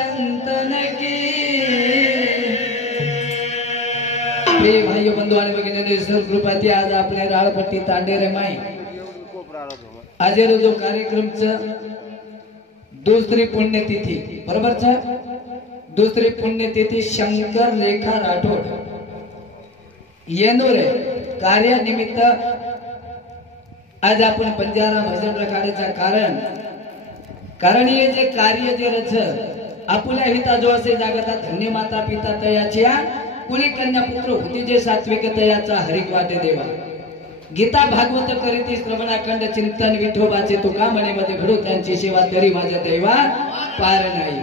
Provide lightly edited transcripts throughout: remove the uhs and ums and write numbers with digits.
संतन की प्रिय भाई बंधू आणि भगिनींनो, ईश्वर कृपाती आज आपल्या राळपट्टी तांडेरे माई आज जो कार्यक्रमचं दुसरी पुण्यतिथी बरोबरचा दुसरी पुण्यतिथी शंकर रेखा राठोड येनोरे कार्यानिमित्त आज आपण बंजारा भजन रखाड्याचं कारण हे जे कार्य जे रच आपुल्या हिता जो असे जागता धन्य माता पिता तयाच्या कुणी कन्या पुत्र होती जे सात्विक तयाचा हरिक वाटे देवा गीता भागवत करीती श्रवणाखंड चिंतन विठोबाचे तुका मनेमध्ये घडू त्यांची सेवा तरी माझ्या देवा पार नाही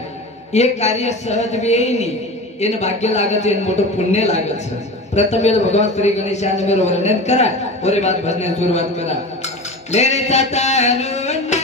हे कार्य सहज वेईनी इन भाग्य लागत इन मोठं पुण्य लागत प्रथम भगवान श्री गणेशाने मेरे वर्णन करा ओरे बाद भजन सुरुवात करा ले रे तातारुना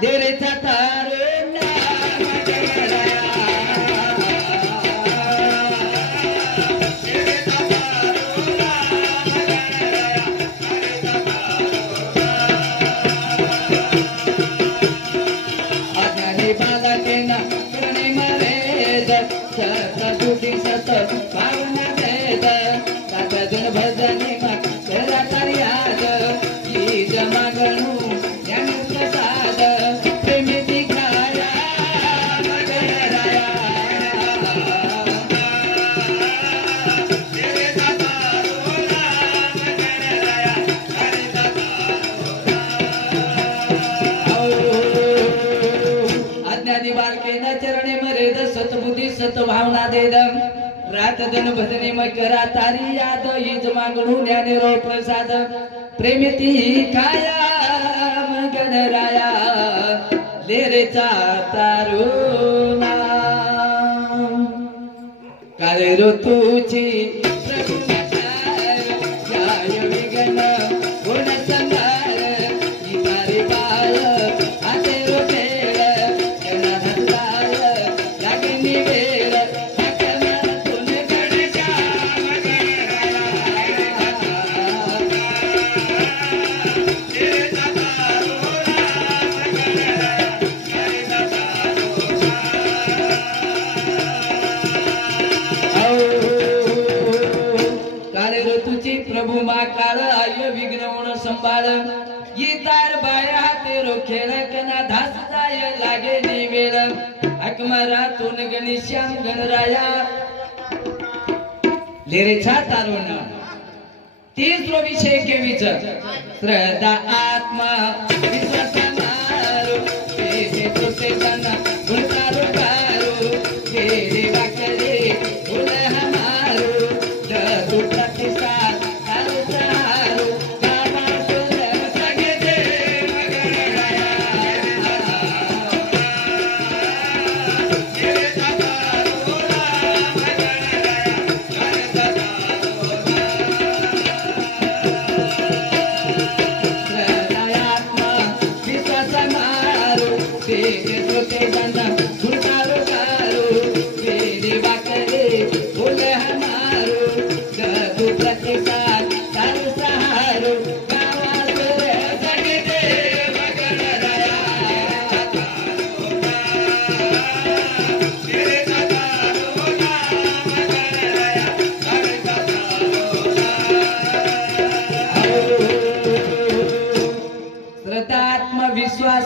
देरेचा तारुण्य अज्ञानी बालकेना प्रणय मरेद सतुटी सत पावना वेद सातजन भजने मग तेरा तर्याद ही जमागणू सत भावना देदम रात दिन भजने मग करा तारी याद हीच मागणू ज्ञाने रो प्रसाद प्रेमिती काया मगन राया लेरेचा तारुणा काळे ऋतूची प्रभु मा काळ आय विघ्न संभाळ गीतार बाया तेरो खेळ कना धास जाय लागे निवेळ अकमरा तोन गणेश्याम गणराया लेरेचा तारुण तिसरो विषय केवीच श्रद्धा आत्मा विश्वास मारो ते तुते जना गुणकारो कारो तेरे वाकरे बोल हमारो तू प्रतिसाद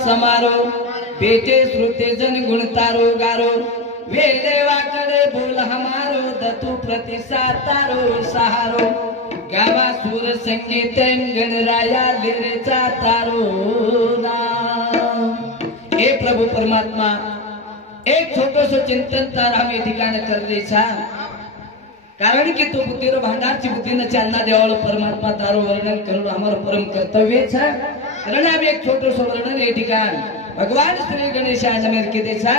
समारो बेटे श्रुते जन गुणतारो गारो वेले वाकडे बोल हमारो दतु प्रतिसाद तारो सहारो गावा सूर संगीत गणराया लेरेचा तारो नाम हे प्रभु परमात्मा एक छोटस चिंतन तारा मी ठिकाण करले छा कारण की तो बुद्धीर भांडारची बुद्धीने चालना देवाळ परमात्मा तारो वर्णन करणं हमारो परम कर्तव्य छा कारण आम्ही एक छोटस वर्णन हे ठिकाण भगवान श्री गणेशा नमेर के देसा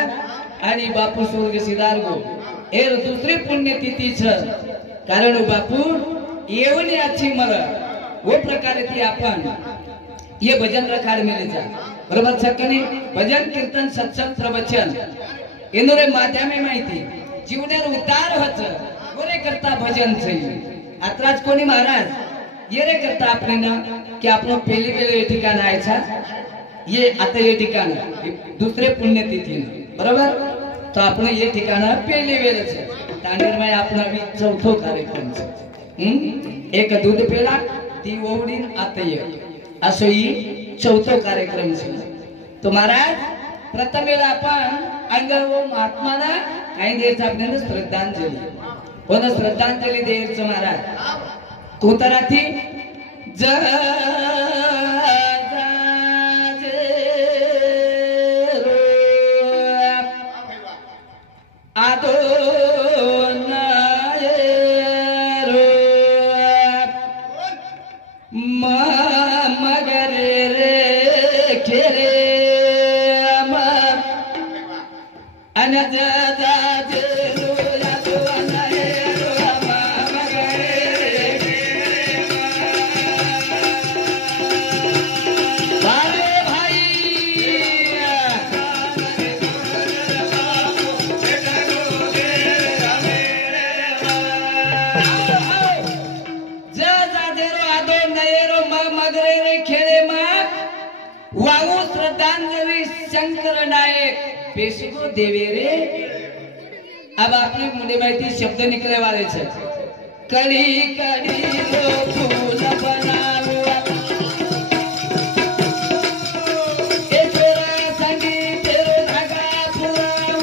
आणि बापू स्वर्ग सिदारगो एर दुसरी पुण्यतिथी छ कारण बापू येवनी आची मर वो प्रकारे ती आपण ये भजन रखाड मिले जा बरोबर छकनी भजन कीर्तन सत्संग प्रवचन इनरे माध्यमे माहिती जीवनेर उतार होत गोरे करता भजन छै आत्राज कोणी महाराज ये रे करता आपने ना कि आपनो पहले पहले ठिकाण आहे छा ये आता ये ठिकाण दुसरे पुण्यतिथी बरोबर तो आपण ये ठिकाण पहले वेळ छे तांडर में आपना भी चौथो कार्यक्रम छे एक दूध पेला ती ओवडीन आता ये असो ही चौथो कार्यक्रम छे तो महाराज प्रथम वेळा आपण अंगर वो महात्माना काही द्यायचं आपल्याला श्रद्धांजली कोण श्रद्धांजली द्यायचं महाराज कोतराथी आदो मगरे रे खेरे अनज शंकर नायक पेशगो देवे रे अब आपने मुंडे माहिती शब्द निकले वाले छे कड़ी कड़ी रो फूल बनाओ ए छोरा संगी तेरो धागा पुराओ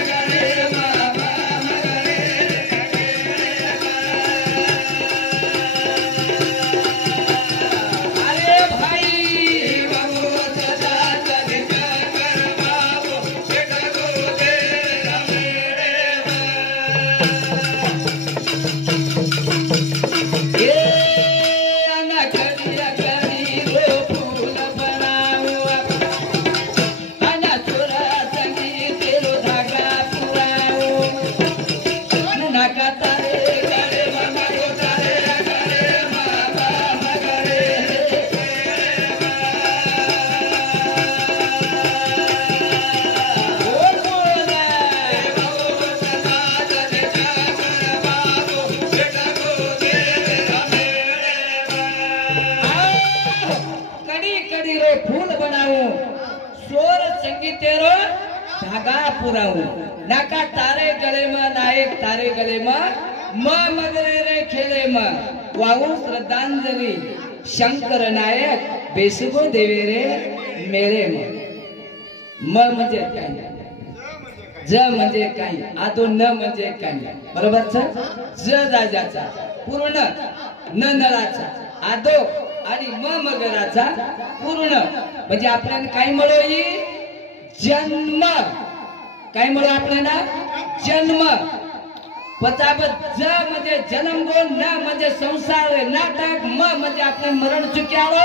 नाका तारे गरे मामा रो तारे गरे मामा नाका तारे गले में नायक तारे गले में मगरे रे खेले में वाहू श्रद्धांजलि शंकर नायक बेसगो देवे रे मेरे में म्हणजे काय ज म्हणजे काय आदो न म्हणजे काय बरोबर छ ज जाजाचा पूर्ण न नळाचा आदो आणि मगराचा पूर्ण म्हणजे आपल्याला काय मिळोई जन्म काय म्हणू आपल्याला जन्म पचाबत ज म्हणजे जन्म गो न म्हणजे संसार नाटक म म्हणजे आपण मरण चुक्यालो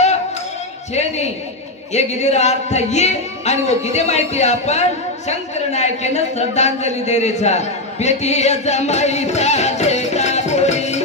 छेनी हे गिरीर अर्थ ही आणि वो गिरे माहिती आपण शंकर नायकेने श्रद्धांजली देरेचा बेटी जमाईचा देता पोरी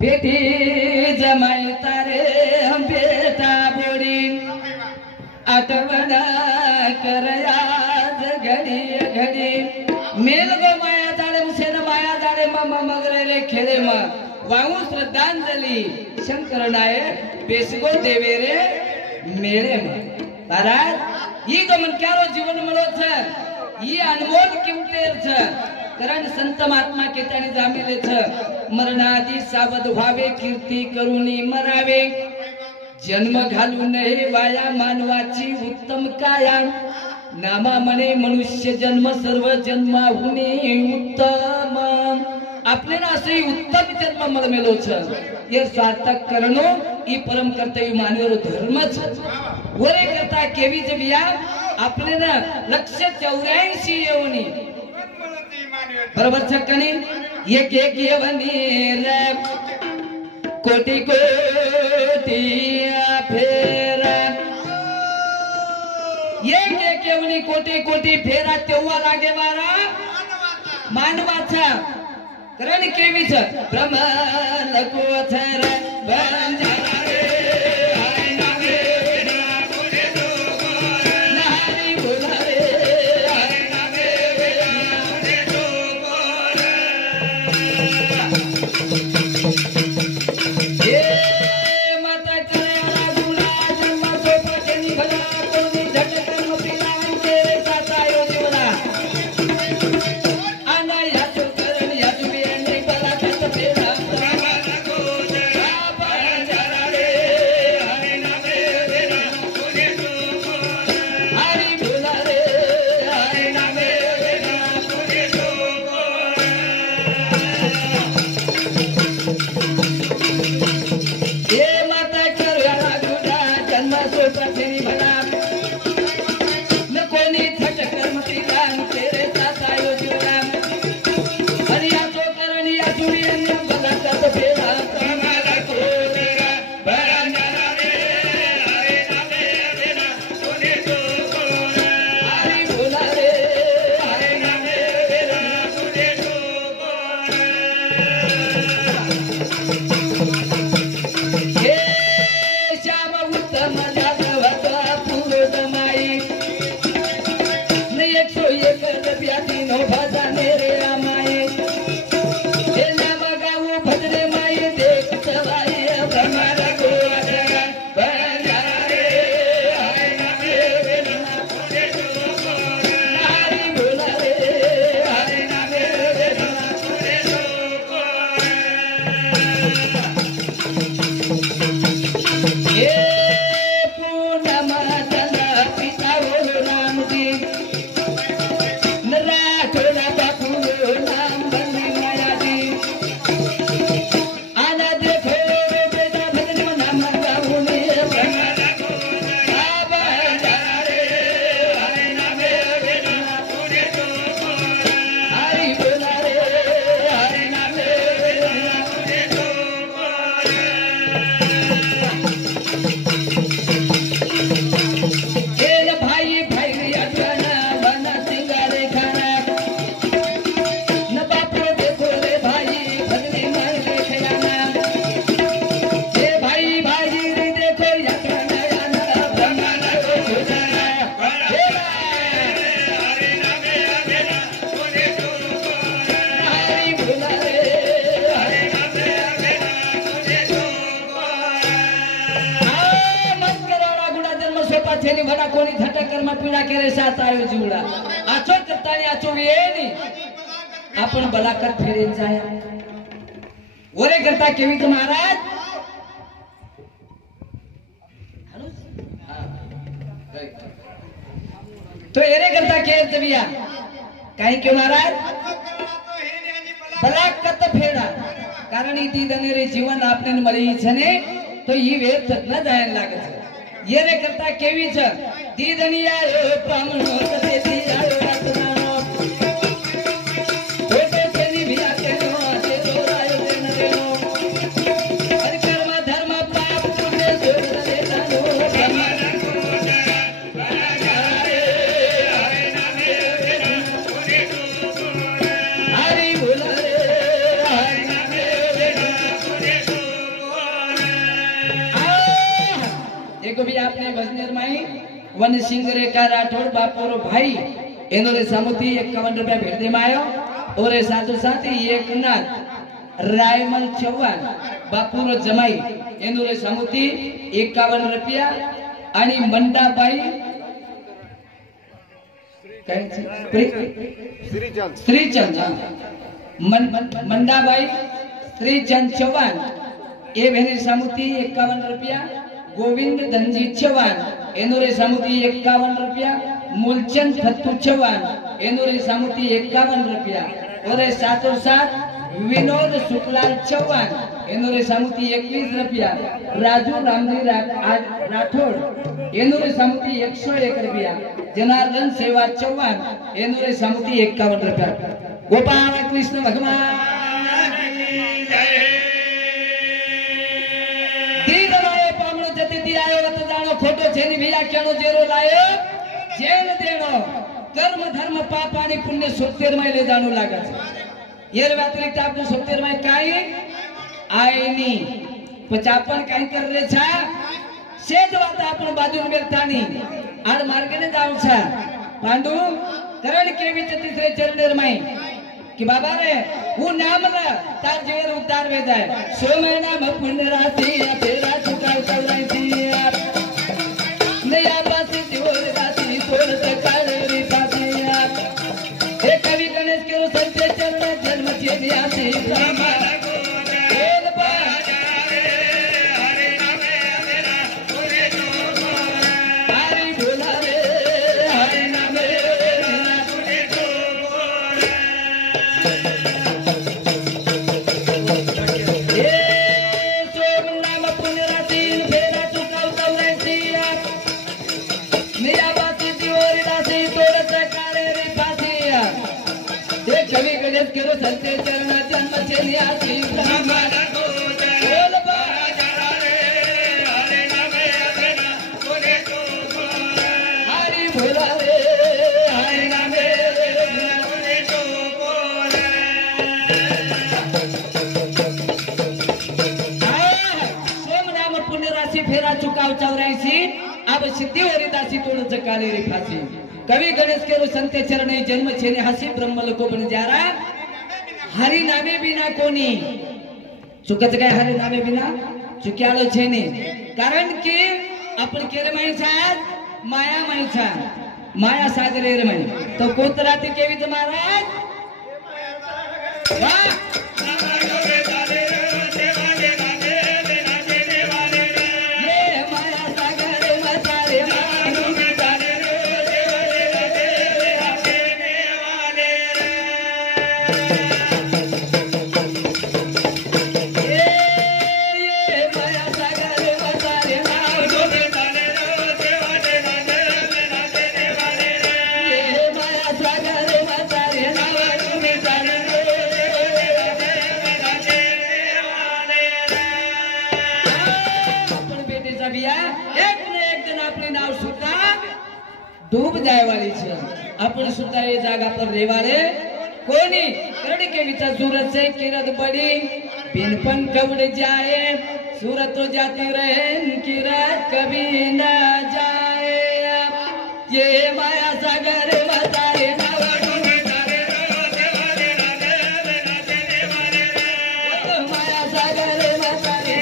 बेटी जमाई तारे हम बेटा बोडी आठवण करयाज घडी घडी मेल गो माया जाडे मुसेन माया जाडे मामा मगरेले खेळे मा वाहू श्रद्धांजली शंकर नायक बेसगो देवेरे मेळे मा महाराज ई गो मन क्यारो जीवन मळो छ ई अनमोल किमतेर छ कारण संत महात्मा के त्याने जामिले छ मरणादी सावध व्हावे कीर्ती करूनी मरावे जन्म घालू नये वाया मानवाची उत्तम काया नामा म्हणे मनुष्य जन्म सर्व जन्माहुनी उत्तम आपले ना असे उत्तम जन्म मळमेलो छ ये सार्थक करणो ई परम कर्तव्य मानवेरो धर्म छ वरे करता केवी जे बिया आपले ना 184 येवनी बरोबर छक्कनी एक एक येवनी रे कोटी कोटी फेरा एक एक येवनी कोटी कोटी फेरा तेव्हा लागे वारा मानवाचा कारण केवीच ब्रह्म लकोथर बंजारा बड़ा कोणी झटक कर्म पीड़ा करे साथ आयो जीवड़ा आचो करता ने आचो वेनी आपण बलाकत फेरेन जाया ओरे करता केवी तो महाराज तो एरे करता के जबिया काही क्यों महाराज बलाकत फेरा कारण इती दनेरे जीवन आपने मળી છે ને તો ઈ વેર ન જાય લાગે છે એરે કરતા કેવી છે દીદનિયા એ બ્રાહ્મણો તે દિયાળો રતનાનો ઓટે તેની વિયા કેનો તે દોરાયો તે નરેનો હર કર્મ ધર્મ પાપ પુણ્ય જોડ દેતાનો તમારા ગુરુના હરે નામે હરી બોલ देखो भी आपने भजनेर माई वन सिंह रे का राठौड़ बापोरो भाई एनो रे सामुती 51 रुपया भेट दे मायो और साथो साथी एक नाथ रायमल चौहान बापोरो जमाई एनो रे सामुती 51 रुपया आणि मंडाबाई काय श्रीचंद मंडाबाई श्रीचंद चौहान ए भेने सामुती 51 रुपया गोविंद धनजी चौहान एनोरे सामुती 51 रुपया मूलचंद फत्तू चौहान एनोरे सामुती 51 रुपया और साथों साथ विनोद शुक्लाल चौहान एनोरे सामुती 21 रुपया राजू रामजी राठौड़ एनोरे सामुती 101 रुपया जनार्दन सेवा चौहान एनोरे सामुती 51 रुपया गोपाल कृष्ण भगवान की जय खोटो छेनी भैया केनो जेरो लायो जेन देनो कर्म धर्म पाप आणि पुण्य 70 मै ले जाणू लागत येर व्यतिरिक्त आपण 70 मै काय आईनी पचापन काय कर रे छा सेज वात आपण बाजून बेलतानी आड मार्गेने जाऊ छा पांडू करण केवी 33 चरणेर मै कि बाबा रे वो नामला तार जेर उतार वे जाय सो महीना म पुण्य राशि फेरा चुकाव चौरासी नया बासी दिवोर बासी तोड़त काळरी बासी हे कवि गणेश केरो संते चरण जन्म छेनी आसी ब्रह्माला गोल बाजारे हरे नामे मेरा तोरे तो हरि बोला रे हरि नामे मेरा तोरे तो ए सोम नाम पुण्य राशि फेरा चुकाव चौरासी कवि गणेश केरो संते चरण जन्म छेनी आसी ब्रह्माला गोल बाजारे हरे नामे मेरा तोरे तो हरि बोला रे हरि नामे मेरा तोरे तो सोम नाम पुण्य राशि फेरा चुकाव 84 अब सिद्धि होरी दासी तोड़ चकाले रे फासी कवि गणेश केरो संते चरणे जन्म छेने हसी ब्रह्म लोको बन जारा हरि नामे बिना कोनी चुकत काय हरि नामे बिना चुक्याळो छेने कारण की आपण केरे माई छा माया माई छा माया सागरे रे माई तो कोतराती केवी महाराज वाह डूब जाए वाली छे अपन सुद्धा ये जागा पर रेवारे कोनी करड़ी के विचार सूरत से किरत बड़ी बिनपन कबड़ जाए सूरत तो जाती रहे किरत कभी ना जाए ये माया सागर मतारे माया सागर मतारे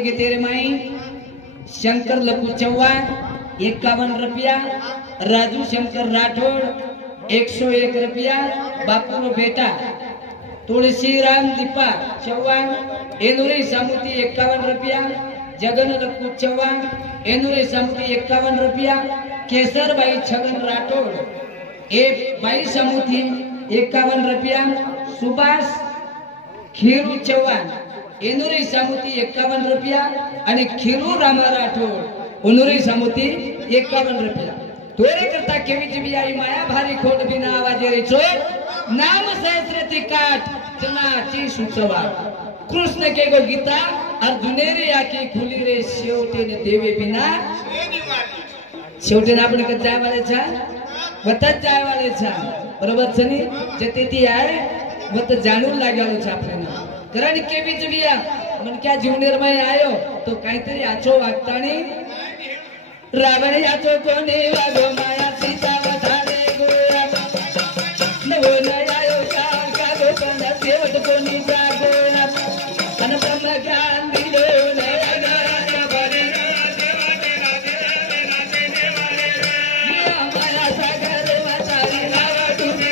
के तेरे माई शंकर लपू चौहान 51 रुपया, राजू शंकर राठौड़ 101 रुपया, बापू नो बेटा तुलसीराम दीपा चौहान एनुरे सामुती 51 रुपया, जगन लपू चौहान एनुरे सामुती 51 रुपया, केसरबाई छगन राठौड़ बाई सामुती 51 रुपया, सुभाष खीरू चौहान एनुरे सामुती 51 रुपया आणि खीरू रामा राठौड़ उनुरे सामुती 51 रुपया. तोरे करता केवीची बियाई माया भारी खोट बिना आवाजे रे चोट नाम सहस्रती काठ जनाची सुचवा कृष्ण के गो गीता अर्जुनेरी आखी खुली रे शेवटेने देवे बिना शेवटेने आपण कत जाय वाले छा वतच जाय वाले छा बरोबर छनी जते ती आहे वत जाणून लागलो छा आपल्याला कारण केवीची बिया मन क्या जीवनेरमय आयो तो काहीतरी आचो वागतानी रावण याचो कोणी वागो माया सीता वधारे गोया नवो नयायो काळ कागो पण देवट कोणी जागोया अन ब्रह्म ज्ञान दिलो नया गाया बरे माया सागर वाचारी रावा तुम्ही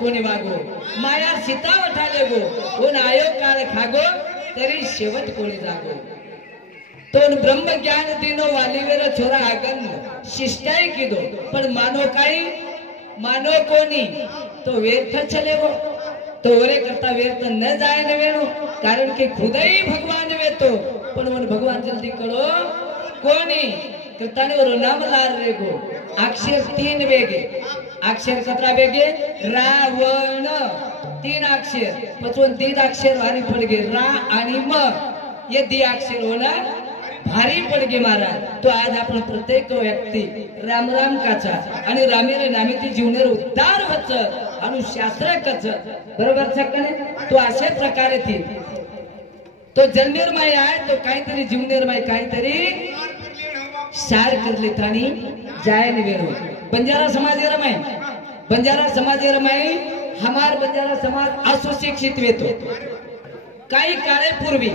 कोणी वागो माया सीता वठाले गो कोण आयो काळ खागो तरी शेवट कोणी जागो तोन ब्रह्म ज्ञान दिनो वालीवेर छोरा आगन शिष्टाई कीधो पण मानो काही मानो कोणी तो व्यर्थ चले गो तो ओरे करता व्यर्थ न जाय न वेणो कारण की खुदाई भगवान वेतो पण मन भगवान जल्दी कळो कोणी करताने वर नाम लार रे गो अक्षर 3 वेगे अक्षर 17 वेगे रावण 3 अक्षर पचवून 3 अक्षर भारी पडगे रा आणि म ये 2 अक्षर होणार भारी पडगे महाराज तो आज आपण प्रत्येक व्यक्ती राम राम काचा आणि रामेरे नामेती जीवनेर उद्धार वच आणि शास्त्र कच बरोबर सकने तो अशा प्रकारे थी तो जन्मेरमय आहे तो काहीतरी जीवनेरमय काहीतरी सार करले तानी जाय निवेरो बंजारा समाज रमाय बंजारा समाज रमाय हमार बंजारा समाज असुशिक्षित वेतो काही काळे पूर्वी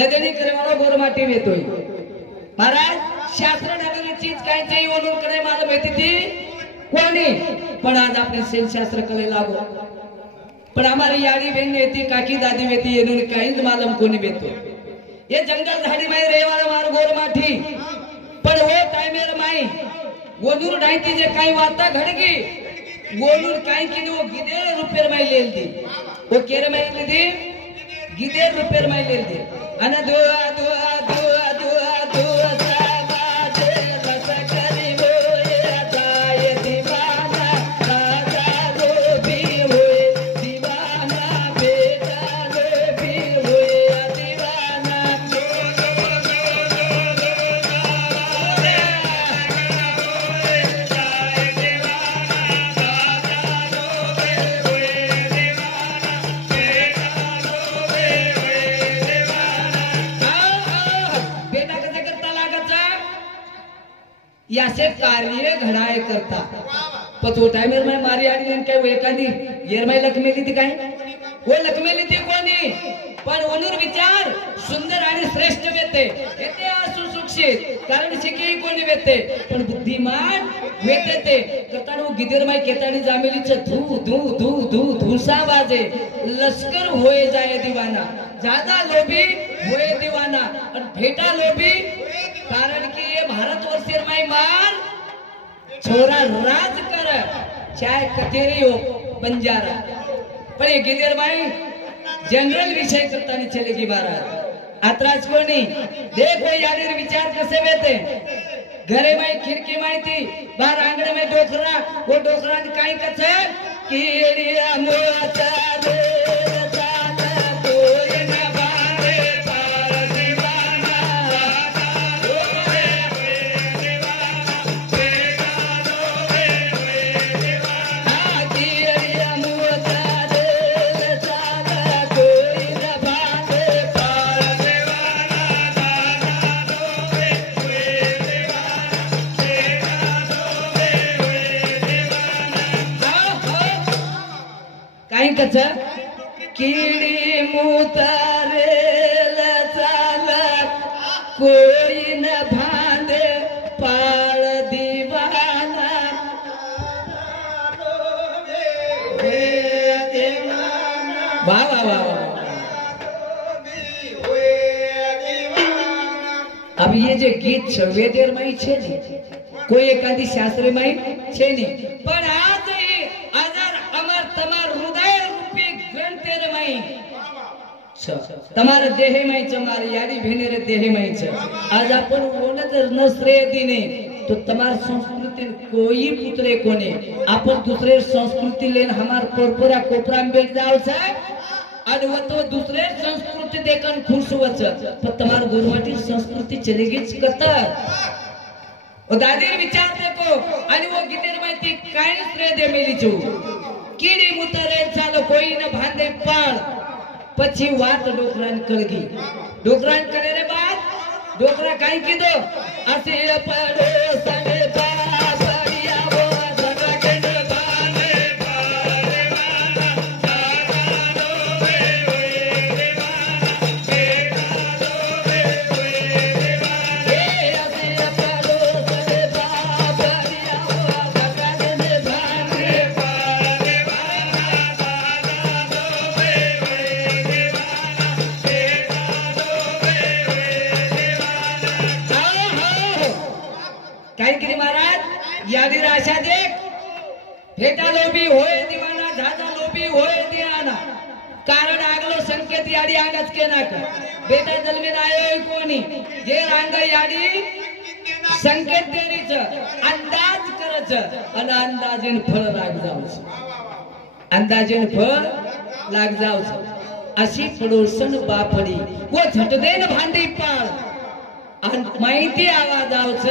लगनी करवाळो गोरमाटी वेतोय महाराज शास्त्र नावाची चीज काहीतरी ओळून कडे मला माहिती ती कोणी पण आज आपले सेल शास्त्र कडे लागो पण हमारी याडी बहन येती काकी दादी वेती येऊन काहीच मालूम कोणी वेतो ये जंगल झाडी माय रेवाला मार गोरमाठी पण वो टाइमेर माई वोनूर डायती जे काही वार्ता घडगी वोनूर काही की वो गिदेर रुपये माई लेल दी वो केर माई ले दी गिदेर रुपये माई लेल दी अन दुआ दुआ दुआ दुआ दुआ साबाजे रस करी होए जाय दीवाना राजा लोभी होए दीवाना बेटा लोभी होए दीवाना यासे कार्य घडाय करता पतो टाइमर में मारी आडी ने काय एखादी येरमाई लखमेली ती काय वो लखमेली ती कोणी पण ओनूर विचार सुंदर आणि श्रेष्ठ वेते येते असुशिक्षित कारण शिके कोणी वेते पण बुद्धिमान वेते ते कतानो गिदेरमाई केतानी जामेलीच धू धू धू धू धुसा बाजे लष्कर होय जाय दीवाना ज्यादा लोभी होय दीवाना और भेटा लोभी कारण की ये भारतवर्षीय माई मार छोरा राज कर चाहे कचेरी हो बंजारा पर ये गिदेर माई जनरल विषय करता नहीं चलेगी महाराज आत्राज कोणी देखो यादीर विचार कसे वेते घरे में खिड़की माहिती बाहर आंगण में डोकरा वो डोकरा काय कछ कीड़िया मोचा दे कीड़ी मुतारेल चालक कोई न भांदे पाळ दीवाना वाह वाह वाह। अब ये जो गीत છે વેદેર માં છે ને કોઈ એકાદી શાસ્ત્ર માં છે ને પણ આ તમારા દેહમાં છે મારી યારી ભેનેરે દેહમાં છે આજ આપણ ઓને જर न श्रेय दिने तो તમાર संस्कृति कोई पुत्रे कोने आपण दुसरे संस्कृति लेन हमार परपरा कोपरा में बैठ जाव છે અને वो तो दूसरे संस्कृति देखन खुश हो છે तो તમાર गुरुवाटी संस्कृति चलेगी कता ओ दादी विचार देखो आणि वो गीतेर माहिती काय श्रेय दे मेली छु कीड़ी मुतरे चालो कोई न भांदे पाळ પછી વાત ડોકરાન કરગી ડોકરાન કરે રે બાદ ડોકરા કાઈ કીધો આસે પડો સને પાપડિયા વો સગકન બાને પારે વાના સાગાનો વે દેવાના બેગાનો વે દેવાના એ આસે પડો સને પાપડિયા વો સગકન બાને પારે વાના સાગાનો વે कायकरी महाराज यादी आशा देख भेटा लोभी होय दीवाना झाजा लोभी होय दियाना कारण आगलो संकेत याडी आगच के नाक बेटा जन्मे आयो कोणी जे रांग याडी संकेत देरीच अंदाज करच आणि अंदाजेन फळ लाग जावच अंदाजेन फळ लाग जावच अशी पडोसन बापडी वो झटदेन भांडी पाळ आणि माहिती आवाज आवच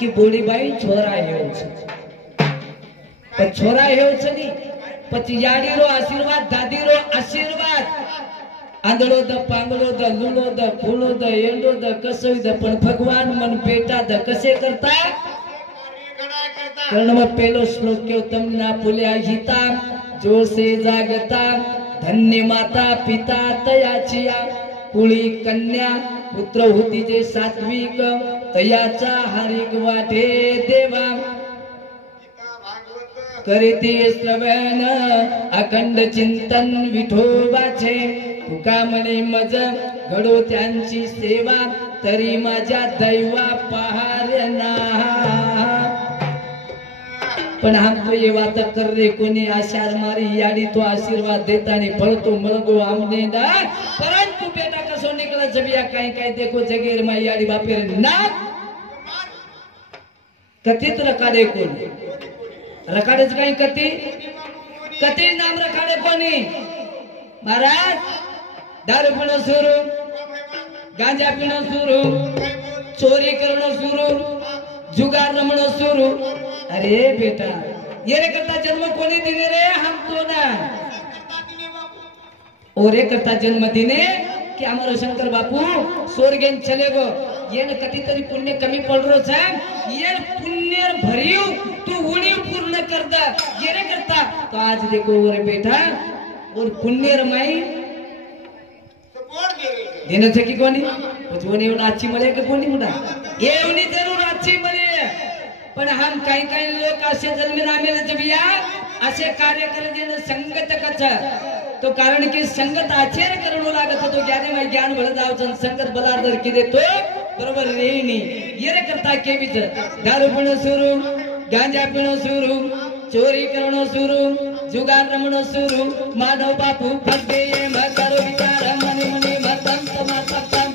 कि बोडीबाई छोरा हेव छे पण छोरा हेव छे नी પછી યાડીરો આશીર્વાદ દાદીરો આશીર્વાદ આંધળો દ પાંગળો દ લૂલો દ ફૂલો દ એંડો દ કસોઈ દ પણ ભગવાન મન બેટા દ કસે કરતા કર્ણમાં પહેલો શ્લોક કયો તમને ભૂલ્યા હિતા જોશે જાગતા ધન્ય માતા પિતા તયાચિયા कुळी कन्या पुत्र होती जे सात्विक तयाचा हरिक वाटे देवा करीती श्रवण अखंड चिंतन विठोबाचे तुका म्हणे मज घडो त्यांची सेवा तरी माझ्या दैवा पहारना पण हम तो ये बात कर रे कोणी आशार मारी याडी तो आशीर्वाद देतानी फळतो मळगो आमने ना परंतु बेटा कसो निकला जबिया काय काय देखो जगेर मा याडी बापेर ना कथित रकाडे कोण रकाडेच काय कती नाम रकाडे कोणी महाराज दारू पिणं सुरू गांजा पिणं सुरू चोरी करणं सुरू जुगार रमणं सुरू अरे बेटा ये रे करता जन्म कोणी दिने रे हम तो ना ओरे करता जन्म दिने कि हमारो शंकर बापू स्वर्गेन चले गो ये न कति तरी पुण्य कमी पड़ रो छे ये पुण्य भरियो तू उणी पूर्ण कर द ये रे करता तो आज देखो ओरे बेटा और पुण्य रमाई देने छे की कोणी पछोने आची मळे के कोणी मुडा ये उनी जरूर आची मळे पण हम काही काही लोक असे जन्मीन आमेले जबिया असे कार्य करजेने संगत कच तो कारण की संगत आचेर करणो लागत तो ज्ञाने मै ज्ञान भळ जावचन संगत बलादर की देतो बरोबर रेणी येरे करता के बीच दारू पिणं सुरू गांजा पिणं सुरू चोरी करणं सुरू जुगार रमणं सुरू मानव बापू फसगे ये मकरो विचार मनी मनी मतंत माता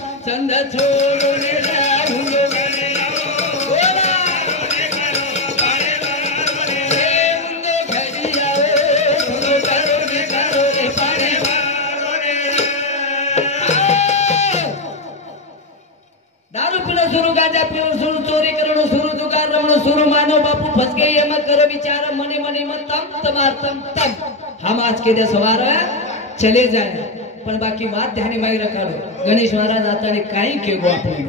सुरो मानो बापू फसके ये मत करो विचार मने मने मत तम तमार तम तम हम आज के दे सवार चले जाए पण बाकी बात ध्यानी माई रखाडो गणेश महाराज आता ने काही केगो आपण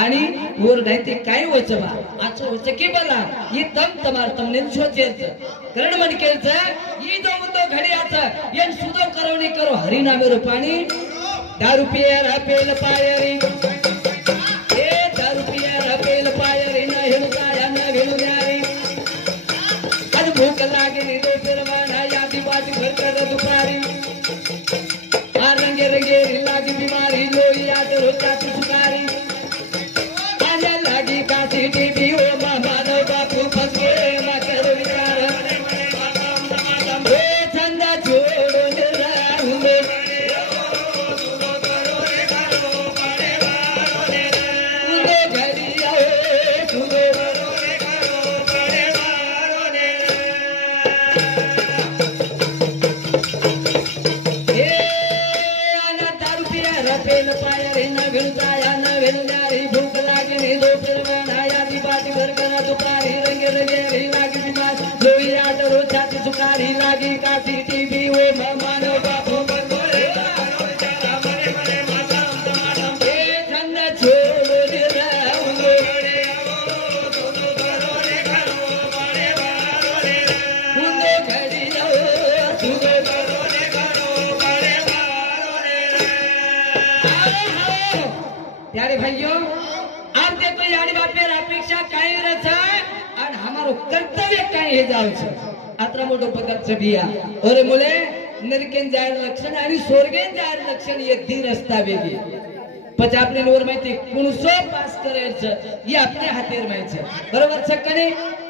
आणि वर नाही काय वचबा आच वच की बला ये तम तमार तमने छोचेच करण मन केच ई दो मुंदो घडियाच येन सुदो करवणी करो हरि नामे रो पाणी दारू पियर हपेल पायरी ए दारू पियर हपेल पायरी न हेणु काय न हेणु न्यारी आज भूख लागे दो फिरवाना यादी बात घर कर दुपारी आ रंगे रंगे लागी बीमारी लोई आज रोता सुकारी लागी काशी टीवी ओ मानो बापू फसके ना कर विचार ए छंदा छोड़ो निराहुंदे उदे घरिया सुदे ए आना दारू पिया रपेल पायर न भिलताया न भिलनारी भूख लागी दो फिरवाना यादी बात घर करा दुपारी रंगे रंगे लागी बीमार लोई आटरो छाती सुकारी लागी काशी टीवी ओ मानो बापू बंदोरे ए छंद छोड़ो निराहुंदे उंदे घड़िया सुदे प्यारे भाइयों आप देखो यानी बात पे अपेक्षा काय रच आणि हमारो कर्तव्य काय हे जाव छ आत्रा मोठो पदार्थ बिया ओरे मुले नरकेन जायर लक्षण आणि स्वर्गेन जायर लक्षण ये दी रस्ता वेगी પછી આપણે નોર માહિતી કોણસો પાસ કરે છે એ આપણે હાથેર માં છે બરોબર છે કને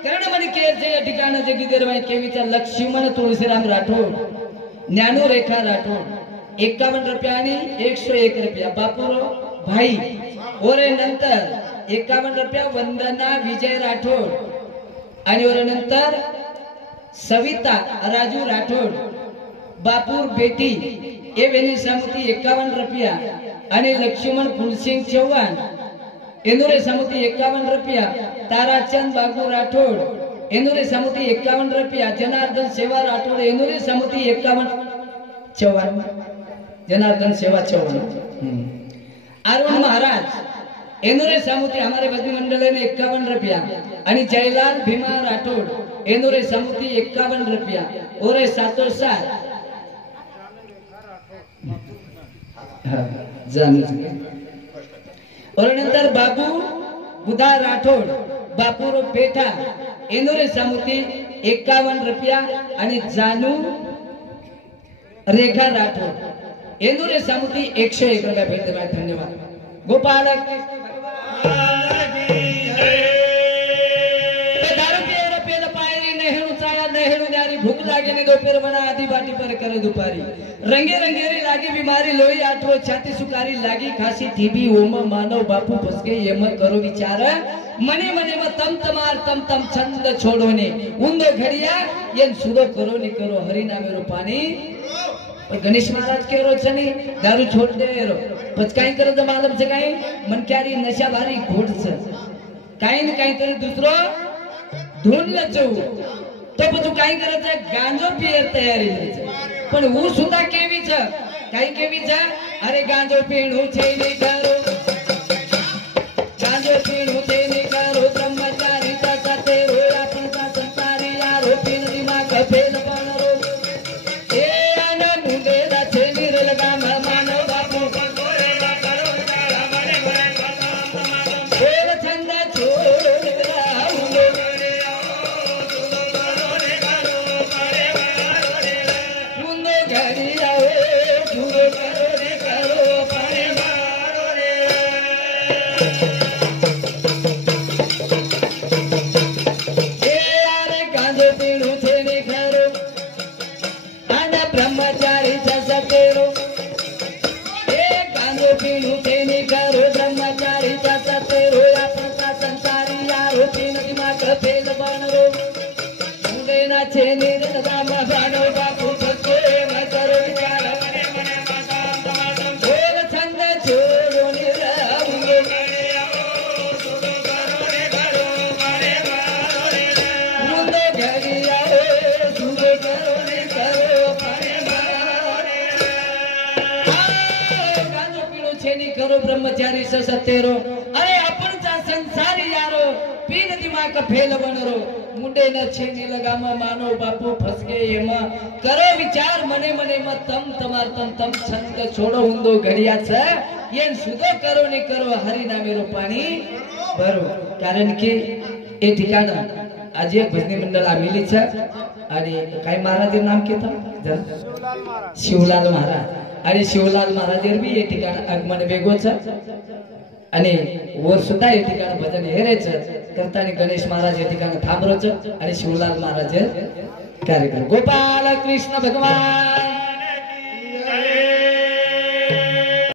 કરણ મને કે છે એ ઠિકાણા જે ગીધર માં કેવી છે લક્ષ્મણ તુલસીરામ રાઠોડ જ્ઞાનો રેખા રાઠોડ 51 રૂપિયાની 101 રૂપિયા બાપુરો भाई ओरे नंतर 51 रुपया वंदना विजय राठोड आणि ओरे नंतर सविता राजू राठोड बापूर बेटी ए वेनी समिती 51 रुपया आणि लक्ष्मण फुलसिंग चव्हाण एनुरे समिती 51 रुपया ताराचंद बाबू राठोड एनुरे समिती 51 रुपया जनार्दन सेवा राठोड एनुरे समिती 51 चव्हाण जनार्दन सेवा चव्हाण अरुण महाराज एनुरे समिति हमारे बद्री मंडल ने 51 रुपया आणि जयलाल भीमा राठोड एनुरे समिति 51 रुपया ओरे सातो सात और नंतर बाबू बुधा राठोड बापूरो पेठा एनुरे समिति 51 रुपया आणि जानू रेखा राठोड एनुरे समिति 101 रुपया भेट देवा धन्यवाद गोपाल भूख लागे ने दोपहर बना आधी बाटी पर करे दुपारी रंगे रंगेरी लागी बीमारी लोई आठो छाती सुकारी लागी खासी टीबी ओम मानव बापू फसके ये मत करो विचार मने मने में तम तमार तम तम छंद छोड़ो ने उंदो घड़िया ये सुदो करो नि करो हरि नामे रो पानी पर गणेश महाराज के रो छनी दारू छोड़ दे रो पछ काई करे तो मालूम से काई मन क्यारी नशा भारी घोट छ काई न काई तरी दूसरो धून लचो तो બધું કાઈ કરે છે ગાંજો પીએ તૈયારી છે પણ હું સુધા કેવી છે કાઈ કેવી છે અરે ગાંજો પીણું છે ને કરો ગાંજો પીણું છે ને કરો બ્રહ્મચારી સાથે રોયા પંતા સંતારી યારો પીન દિમાગ ફેલ પણ રો એ આના મુંડે રાછે નિરલ ગામ માનવ બાપુ કોરે કરો મને મને ઓર છંદા છોડો રાઉલો छेनी करो ब्रह्मचारी सतेरो अरे आपणचा संसार यारो पीन दिमाग फेल बनरो मुंडे न छेनी लगामा मानो बापू फसगे एमा करो विचार मने मने म तम तमार तम छंद छोडो हुंदो घडियाच येन सुदो करो नि करो हरि नामेरो पाणी भरो कारण की ए ठिकाण आज एक भजनी मंडळ आमिली छ आणि काय महाराज नाम केता शिवलाल महाराज आणि शिवलाल महाराज बी ए ठिकाण आगमन वेगो छ आणि वर सुद्धा ए ठिकाण भजन हेरेच करताना गणेश महाराज ए ठिकाण थांबरोच आणि शिवलाल महाराज कार्यक्रम गोपाल कृष्ण भगवान